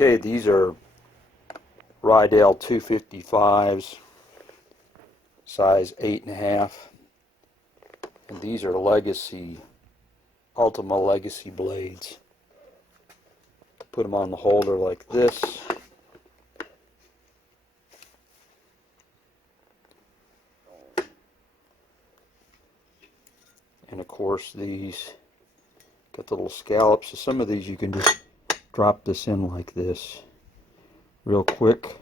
Okay, these are Riedell 255s, size 8.5, and these are Ultima Legacy blades. Put them on the holder like this. And of course these got the little scallops. So some of these you can just drop this in like this real quick.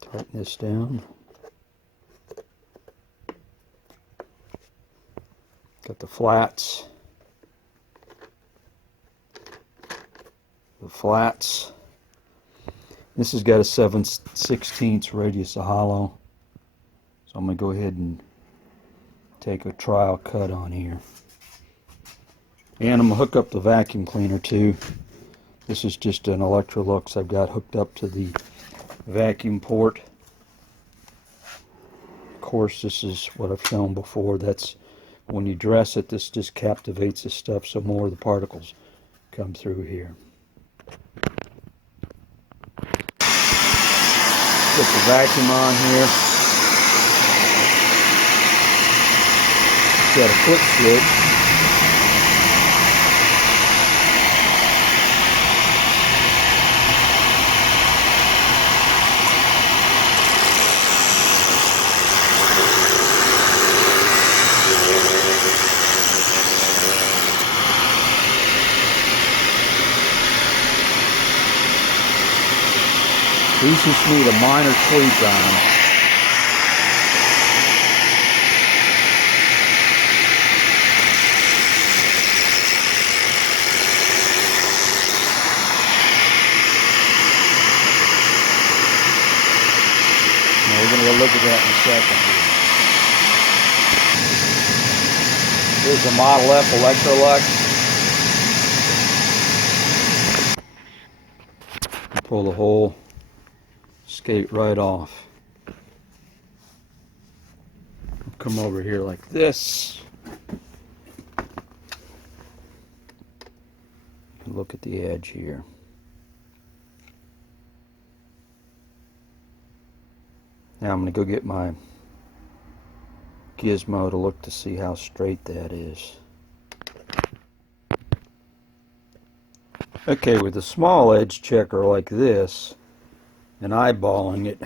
Tighten this down. Got the flats. This has got a 7/16 radius of hollow. So I'm going to go ahead and take a trial cut on here. And I'm going to hook up the vacuum cleaner too. This is just an Electrolux I've got hooked up to the vacuum port. Of course, this is what I've shown before. That's when you dress it, this just captivates the stuff so more of the particles come through here. Put the vacuum on here. Got a flip switch. These just need a minor tweak on them. Now we're going to go look at that in a second here. Here's the Model F Electrolux. Pull the whole skate right off. Come over here like this. And look at the edge here. Now I'm going to go get my gizmo to look to see how straight that is. Okay, with a small edge checker like this and eyeballing it,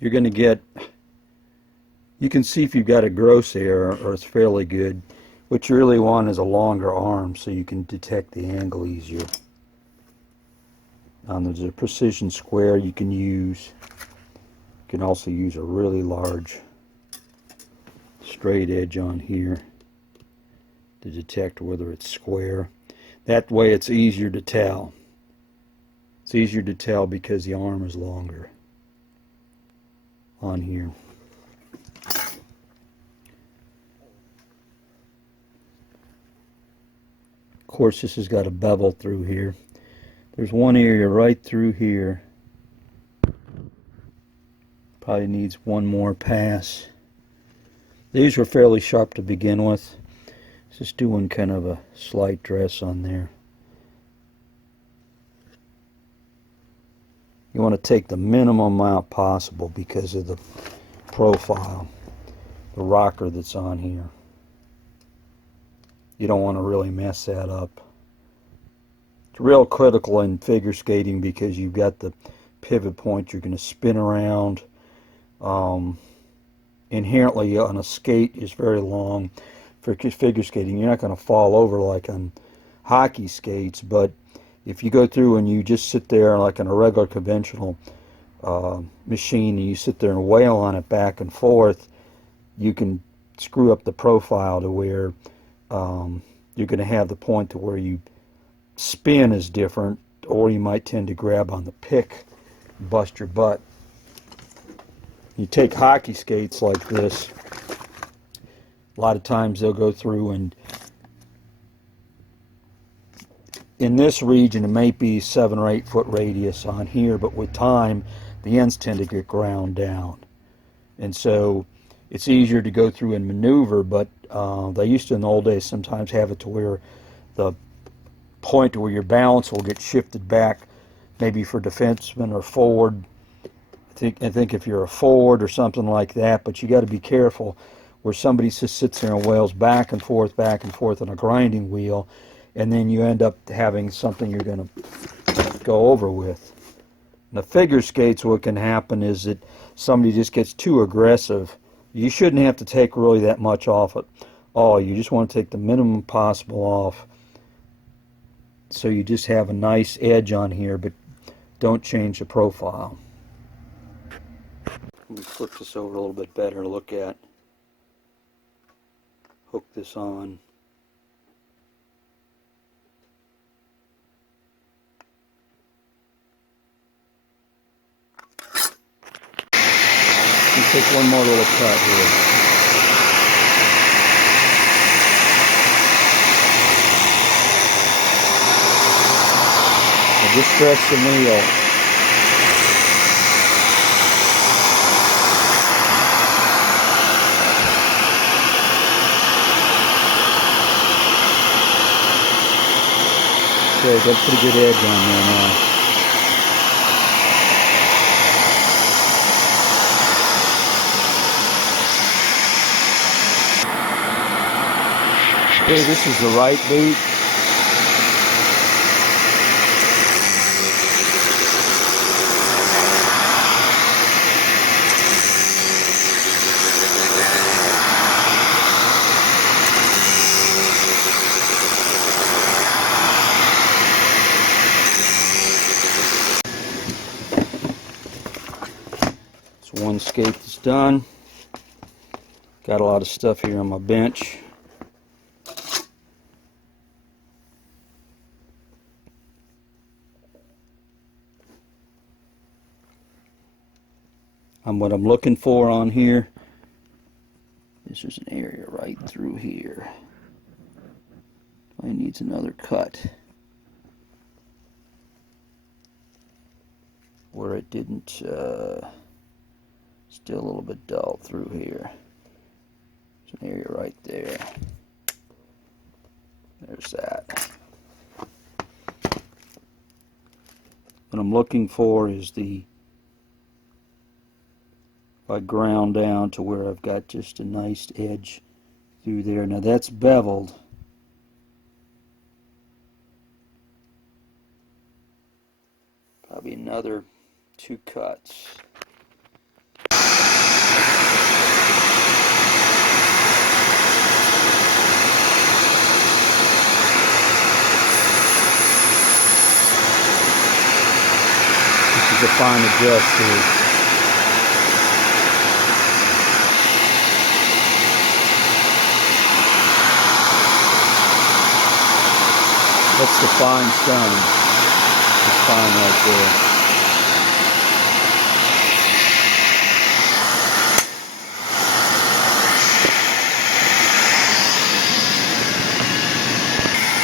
you're going to get, you can see if you've got a gross error or it's fairly good. What you really want is a longer arm so you can detect the angle easier. There's a precision square you can use. You can also use a really large straight edge on here to detect whether it's square. That way it's easier to tell. It's easier to tell because the arm is longer on here. Of course, this has got a bevel through here. There's one area right through here. Probably needs one more pass. These were fairly sharp to begin with. Just doing kind of a slight dress on there. You want to take the minimum amount possible because of the profile, the rocker that's on here. You don't want to really mess that up. It's real critical in figure skating because you've got the pivot point you're going to spin around. Inherently on a skate is very long. For figure skating, you're not going to fall over like on hockey skates, but if you go through and you just sit there like on a regular conventional machine and you sit there and wail on it back and forth, you can screw up the profile to where you're going to have the point to where you spin is different, or you might tend to grab on the pick, bust your butt. You take hockey skates like this, a lot of times they'll go through and in this region it may be 7 or 8 foot radius on here, but with time the ends tend to get ground down, and so it's easier to go through and maneuver. But they used to in the old days sometimes have it to where the point where your balance will get shifted back, maybe for defenseman or forward. I think if you're a forward or something like that, but you got to be careful where somebody just sits there and wails back and forth on a grinding wheel, and then you end up having something you're going to go over with. In the figure skates, what can happen is that somebody just gets too aggressive. You shouldn't have to take really that much off at all. You just want to take the minimum possible off, so you just have a nice edge on here, but don't change the profile. Let me flip this over a little bit better to look at. Hook this on. And take one more little cut here. Now just stretch the wheel. Okay, got a pretty good edge on there now. Okay, this is the right boot. So one skate is done. Got a lot of stuff here on my bench. What I'm looking for on here, this is an area right through here. It needs another cut where it didn't, still a little bit dull through here. There's an area right there. There's that. What I'm looking for is I ground down to where I've got just a nice edge through there. Now that's beveled. Probably another 2 cuts. This is a fine adjust here. That's the fine stone. It's fine right there.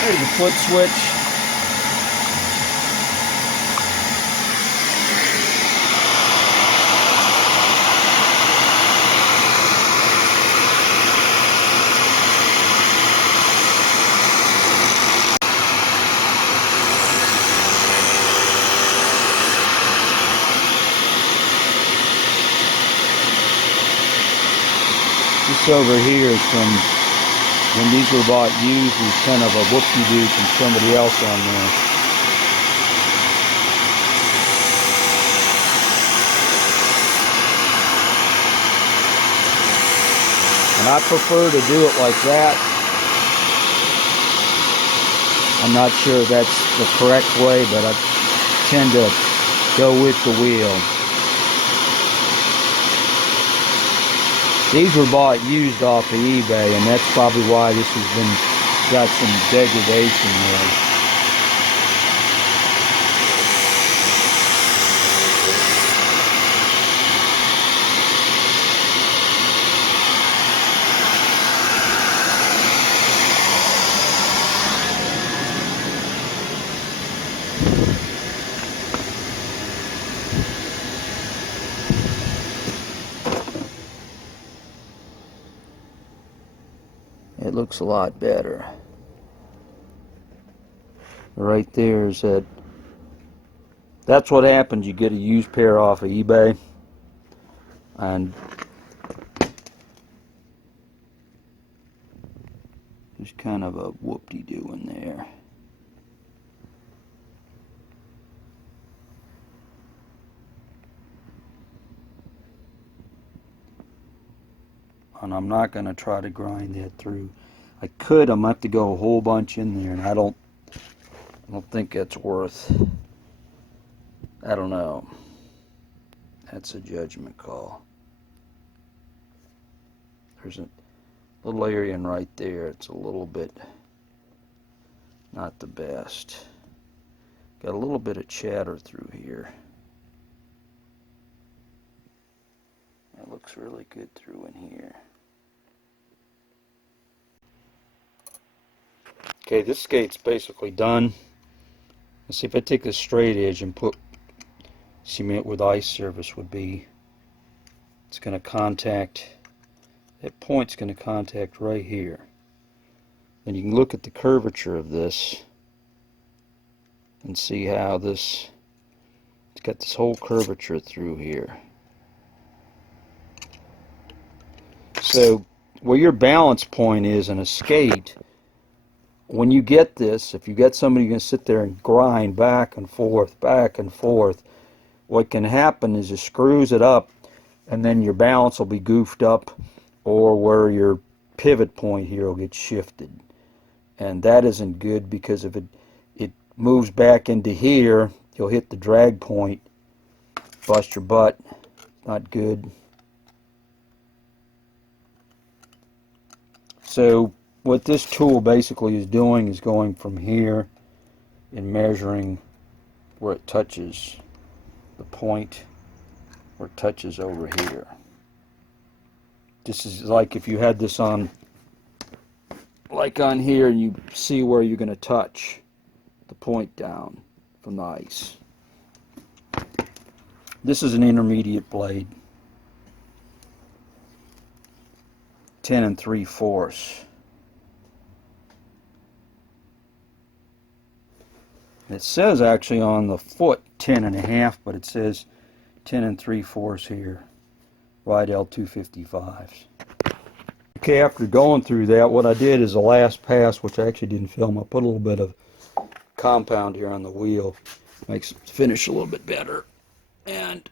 There's the foot switch. This over here is from when these were bought used. There's kind of a whoop-de-doo from somebody else on there. And I prefer to do it like that. I'm not sure that's the correct way, but I tend to go with the wheel. These were bought used off of eBay, and that's probably why this has got some degradation there. It looks a lot better. right there is that that's what happens. You get a used pair off of eBay, and there's kind of a whoop-de-doo in there. And I'm not going to try to grind that through. I could. I'm going to have to go a whole bunch in there, and I don't think that's worth. I don't know. That's a judgment call. There's a little area in right there. It's a little bit not the best. Got a little bit of chatter through here. It looks really good through in here. Okay, this skate's basically done. Let's see if I take the straight edge and put cement with ice surface would be. It's going to contact, that point's going to contact right here. And you can look at the curvature of this and see how this, it's got this whole curvature through here. So where your balance point is in a skate, when you get this, if you get somebody going to sit there and grind back and forth, what can happen is it screws it up, and then your balance will be goofed up, or where your pivot point here will get shifted. And that isn't good, because if it moves back into here, you'll hit the drag point, bust your butt. Not good. So what this tool basically is doing is going from here and measuring where it touches the point, where it touches over here. This is like if you had this on, like on here, and you see where you're going to touch the point down from the ice. This is an intermediate blade, 10 3/4. It says actually on the foot 10 1/2, but it says 10 3/4 here. Riedell 255s. Okay, after going through that, what I did is the last pass, which I actually didn't film, I put a little bit of compound here on the wheel. Makes the finish a little bit better. And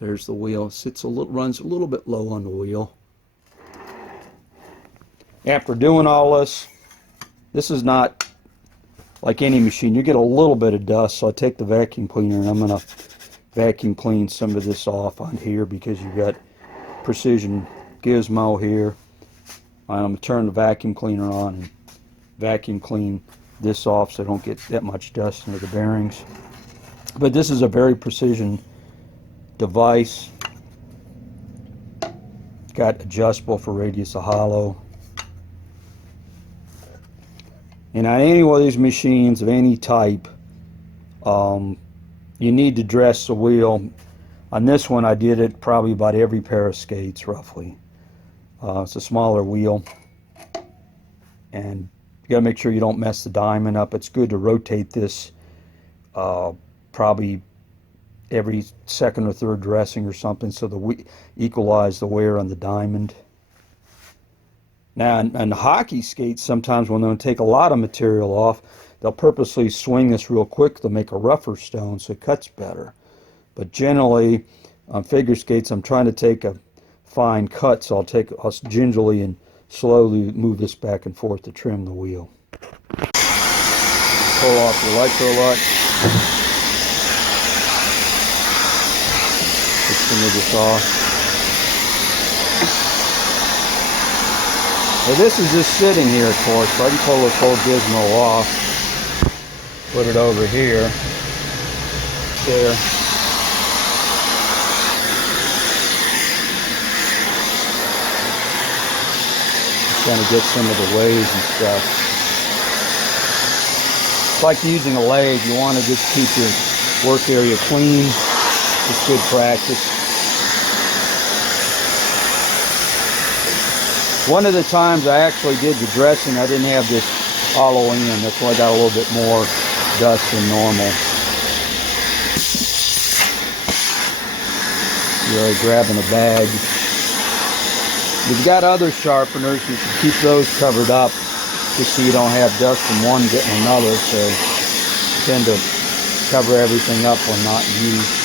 there's the wheel. Sits a little, runs a little bit low on the wheel. After doing all this, this is not like any machine. You get a little bit of dust, so I take the vacuum cleaner and I'm going to vacuum clean some of this off on here, because you've got precision gizmo here. I'm going to turn the vacuum cleaner on and vacuum clean this off so I don't get that much dust into the bearings. But this is a very precision device. Got adjustable for radius of hollow. And on any one of these machines of any type, you need to dress the wheel. On this one, I did it probably about every pair of skates, roughly. It's a smaller wheel, and you got to make sure you don't mess the diamond up. It's good to rotate this probably every second or third dressing or something, so that equalize the wear on the diamond. Now, on hockey skates, sometimes when they'll take a lot of material off, they'll purposely swing this real quick to make a rougher stone so it cuts better. But generally, on figure skates, I'm trying to take a fine cut, so I'll gingerly and slowly move this back and forth to trim the wheel. Pull off the electro nut. Put some of this off. Well, this is just sitting here, of course, so I can pull this whole gizmo off, put it over here, there. Just kind of get some of the waves and stuff. It's like using a lathe. You want to just keep your work area clean. It's good practice. One of the times I actually did the dressing, I didn't have this hollow in. That's why I got a little bit more dust than normal. Really grabbing a bag. If you've got other sharpeners, you can keep those covered up just so you don't have dust from one getting another. So you tend to cover everything up when not used.